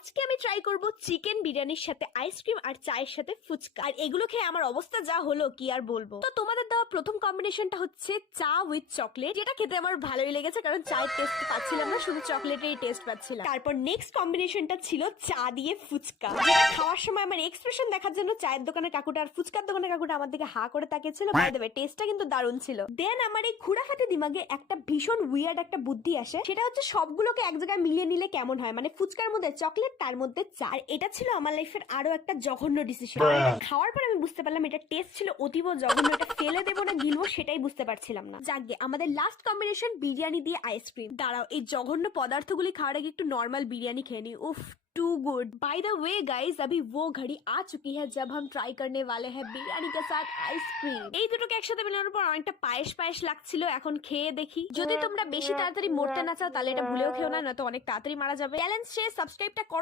আজকে আমি ট্রাই করব চিকেন বিরিয়ানির সাথে আইসক্রিম আর চায়ের সাথে ফুচকা। আর এগুলো খেয়ে আমার অবস্থা যা হলো কি আর বলবো। তো তোমাদের দেওয়া প্রথম কম্বিনেশনটা হচ্ছে চা উইথ চকলেট, যেটা খেতে আমার ভালোই লেগেছে কারণ চায়ের টেস্ট পাচ্ছিলাম না, শুধু চকলেটেরই টেস্ট পাচ্ছিলাম। তারপর নেক্সট কম্বিনেশনটা ছিল চা দিয়ে ফুচকা, যেটা খাওয়ার সময় আমার এক্সপ্রেশন দেখার জন্য চায়ের দোকানের কাকুটা আর ফুচকার দোকানের কাকুটা আমার দিকে হা করে তাকিয়েছিল। বাই দ্য ওয়ে টেস্টটা কিন্তু দারুণ ছিল। দেন আমার এই খুঁড়াফাতে দিমাগে একটা ভীষণ উইয়ার্ড একটা বুদ্ধি আসে, সেটা হচ্ছে সবগুলোকে এক জায়গায় মিলিয়ে নিলে কেমন হয়, মানে ফুচকার মধ্যে চকলেট, তার মধ্যে চা। আর এটা ছিল আমার লাইফের আরো একটা জঘন্য ডিসিশন। খাওয়ার পর আমি বুঝতে পারলাম এটা টেস্ট ছিল অতীব জঘন্য। এটা ফেলে দেবো না গিলবো সেটাই বুঝতে পারছিলাম না। যাকগে, আমাদের লাস্ট কম্বিনেশন বিরিয়ানি দিয়ে আইসক্রিম। দাঁড়াও, এই জঘন্য পদার্থগুলি খাওয়ার আগে একটু নর্মাল বিরিয়ানি খেয়ে নি। উফ, too good. By the way guys, अभी वो घड़ी आ चुकी है जब हम ट्राई करने वाले हैं बिरयानी के साथ आइसक्रीम। এই দুটোকে একসাথে মেলানোর পর অনেকটা পায়েস পায়েস লাগছিল। এখন খেয়ে দেখি। যদি তোমরা বেশি তাড়াতাড়ি মরতে না চাও তাহলে এটা ভুলেও খেও না, নয়তো অনেক তাড়াতাড়ি মারা যাবে। চ্যালেঞ্জ শেষ, সাবস্ক্রাইবটা